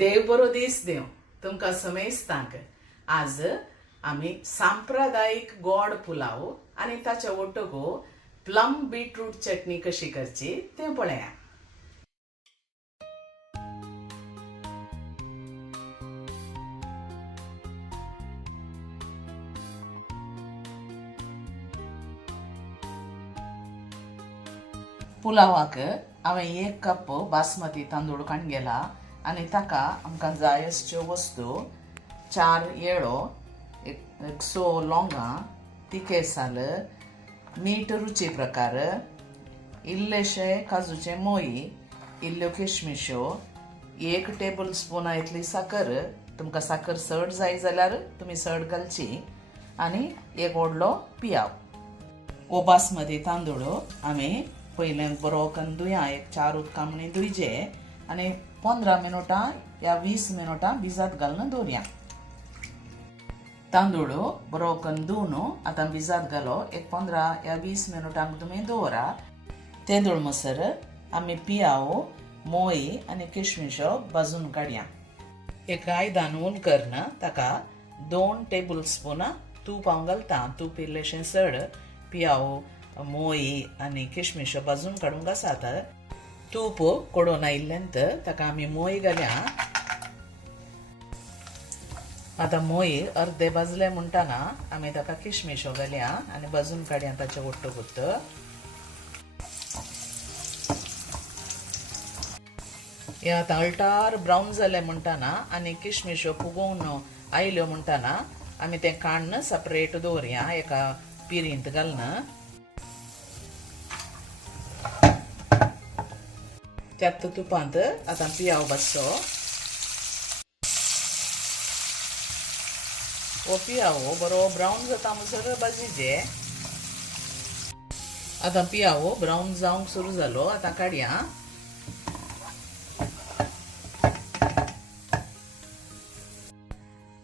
देव बरो दीस देव तुमकां समेस्तांक आज आमी सांप्रदायिक गोड पुलाव आनी ताचे ओटोगो प्लम बीटरूट चटणी कशी करची तें पळया. पुलावाक हांवें 1 कप बासमती तांदूळ काडून गेला आनी ताका आमकां जाय अश्यो वस्तू 4 येळो, 100 लवंगां, तिखे साल, मीठ रुची प्रकार, इल्लेशे काजूचे मोई, इल्ल्यो किशमिश्यो, 1 टेबल स्पून इतली साकर. तुमकां साकर चड जाय जाल्यार तुमी चड घालची आनी 1 व्हडलो पियाव. वो बासमती तांदूळ आमी पयलें बरो करून धुया, 4 उदकां म्हणी धुयचे आनी 15 मिनटां या 20 मिनटां भिजत घालून दवरया. तांदूळ बरो करून धुवन आतां भिजत घालो 15 या 20 मिनटांक तुमी दवरा. तेदूळ मसर आमी पियाव, मोई आनी किशमिश्यो भाजून काडया. एक आयदान ऊन करून ताका 2 टेबल स्पून तूप हांव घालता. तूप इल्लेशें चड पियाव, मोई आनी किशमिश्यो भाजून काडूंक आसात. तूप कडून आयिल्ल्यान ताका आमी मोई घालया. आतां मोई अर्दे भाजले म्हणटाना आमी ताका किशमिश्यो घालया आनी भाजून काडया ताचे ओट्टोगुत्त. हे आतां अल्टार ब्रावन जाले म्हणटाना आनी किशमिश्यो फुगोवन आयल्यो म्हणटाना आमी तें काडून सेपरेट दवरया एका पिरींत घालून. त्यात तुपांत आतां पियाव भाजचो. हो पियाव बरो ब्रावन जाता म्हणसर भाजीचे. आतां पियाव ब्रावन जावंक सुरू जालो. आतां काडया.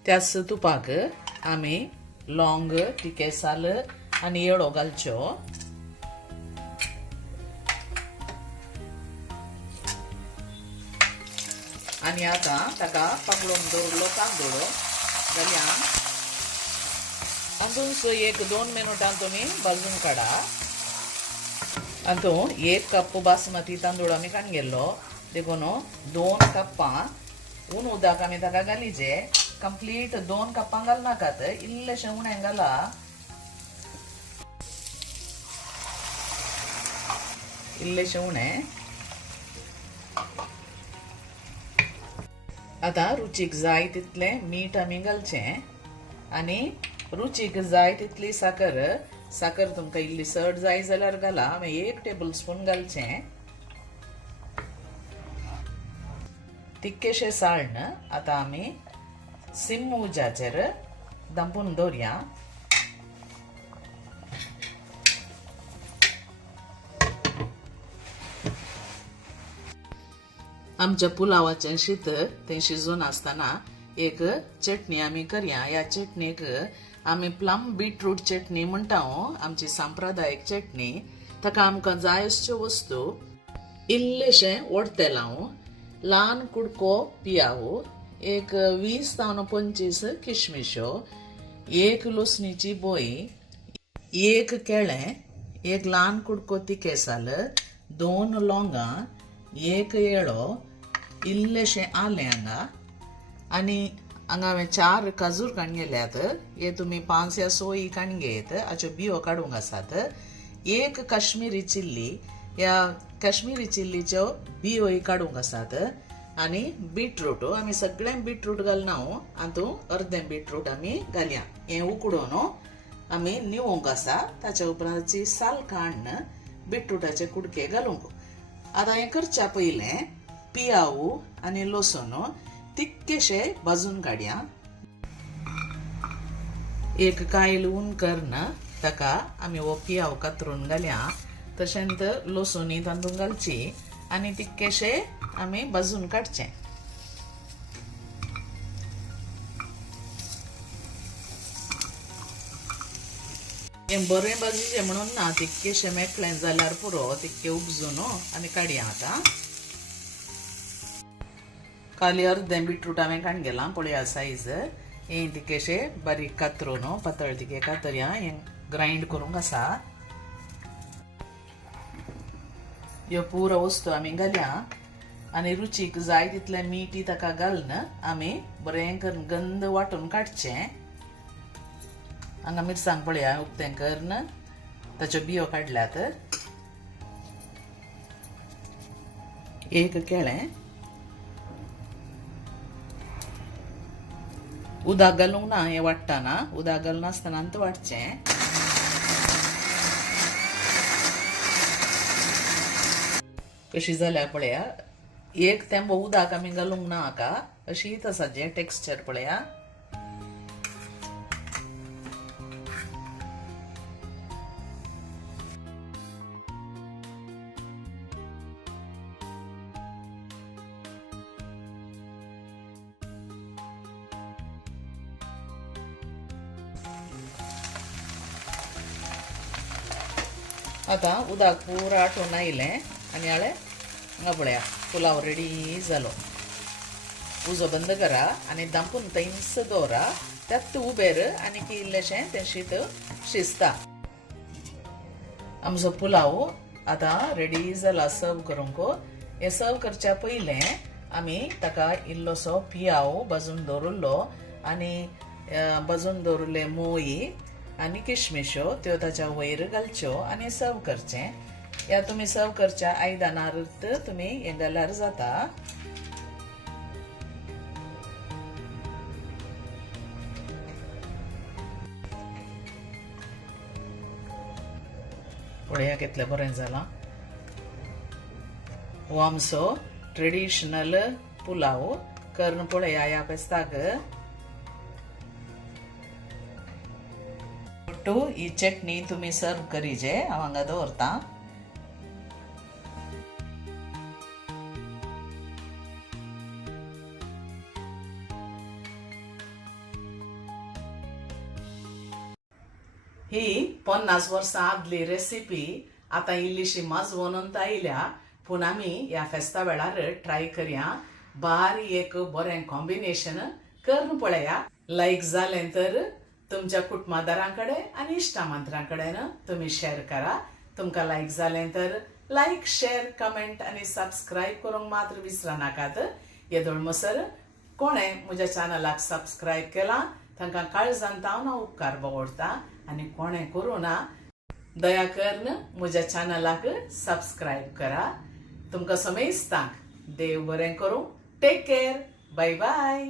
त्याच तुपाक आमी लवंग, तिखे साल आनी येळो घालच्यो. आनी आतां ताका पगळून दवरलो तांदूळ घालया. हातून 1-2 मिनटां तुमी भाजून काडा. हातून 1 कप बासमती तांदूळ आमी काडून गेल्लो देखून 2 कपां ऊन उदक आमी ताका घालीचे. कंप्लीट 2 कपां घालनाकात, इल्लेशें उणें घाला. इल्लेशें उणें. आतां रुचीक जाय तितलें मीठ आमी घालचें आनी रुचीक जाय तितली साकर. साकर तुमकां इल्ली चड जाय जाल्यार घाला. हांवें 1 टेबल स्पून घालचें. तिक्केशें साळण आतां आमी सिम उज्याचेर दांपून दवरया. आमच्या पुलावाचें शीत तें शिजून आसतना एक चटणी आमी करया. ह्या चटणीक आमी प्लम बीटरूट चटणी म्हणटा. आमची सांप्रदायिक चटणी. ताका आमकां जाय अश्यो वस्तू इल्लेशें वडतेलांव, ल्हान कुडको पियाव, 20 ते 25 किशमिश्यो, 1 लसणीची बोई, 1 केळें, 1 ल्हान कुडको तिखे साल, 2 लवंगां, 1 येळो, इल्लेशें आलें हांगा आनी हांगा हांवें 4 काजूर काडून गेल्यात. हे तुमी 5 या 6 काडून घेत. हाच्यो बियो काडूंक आसात. 1 काश्मीरी चिल्ली, ह्या काश्मीरी चिल्लीच्यो बियोय काडूंक आसात. आनी बीटरूट आमी सगळें बीटरूट घालना. हातूंत अर्दें बीटरूट आमी घालया. हें उकडून आमी निवोवंक आसा. ताच्या उपरांतची साल काडून बीटरूटाचे कुडके घालूंक. आतां हें करच्या पयलें पियाव आनी लसूण तिक्केशे भाजून काडया. एक कायल ऊन करून ताका आमी हो पियाव कातरून घालया. तशेंच लसूण तातूंत घालची आनी तिक्केशे आमी भाजून काडचें. हें बरें भाजीचें म्हणून ना, तिक्केशें मेकळें जाल्यार पुरो. तिक्के उपजून आनी काडया. आतां खाली अर्धें बीटरूट हांवें काडून गेलां पळया सायज हे तिकेशे बारीक कातरून पातळ तिके कातरया हे ग्राइंड करूंक आसा ह्यो पुरो वस्तू आमी घालया आनी रुचीक जाय तितलें मीठ ताका घालून आमी बरें करून गंध वांटून काडचें हांगा मिरसांग पळया उक्तें करून ताच्यो बियो काडल्यात एक केळें उदक घालूंक ना हें वाडटाना उदक घालून आसतनाच वाडचें कशी जाल्या पळया एक तेंपो उदक आमी घालूंक ना हाका अशीच आसा जें टेक्स्चर पळया आता उदक पुरो आटून आयलें आनी हाळे हांगा पळया पुलाव रेडी जालो उजो बंद करा आनी धांपून थंयच दवरा त्यात उबेर आनी इल्लेशें तें शीत शिजता आमचो पुलाव आतां रेडी जाला सर्व करूंक हें सर्व करच्या पयलें आमी ताका इल्लोसो पियाव भाजून दवरलो आनी भाजून दवरले मोई आनी किशमिश्यो त्यो ताच्या वयर घालच्यो आनी सर्व करचें या तुमी सर्व करच्या आयदनार तुमी हें घाल्यार जाता पळया कितलें बरें जालां हो आमचो ट्रेडिशनल पुलाव करून पळया ह्या फेस्ताक ही चटणी तुम्ही सर्व करीजे हांव हांगा दवरता ही 50 वर्सां आदली रेसिपी आता इल्लीशी माजवून आयल्या पूण आमी ह्या फेस्ता वेळार ट्राय करया बारी एक बरें कॉम्बिनेशन करून पळया लायक जालें तर तुमच्या कुटुंबादारांकडे आणि इश्टामंत्रांकडे तुम्ही शेअर करा तुमकां लायक जालें तर लायक शेअर कमेंट आणि सबस्क्राईब करूंक मात्र विसरा नाकात येदोळ मसर कोणे म्हज्या चॅनलाक सबस्क्राईब केला तांकां काळजांत हांव उपकार भोगोडटा आनी कोणे करूना दया करून म्हज्या चॅनलाक सबस्क्राईब करा तुमकां समेस्तांक देव बरें करूं टेक केअर बाय बाय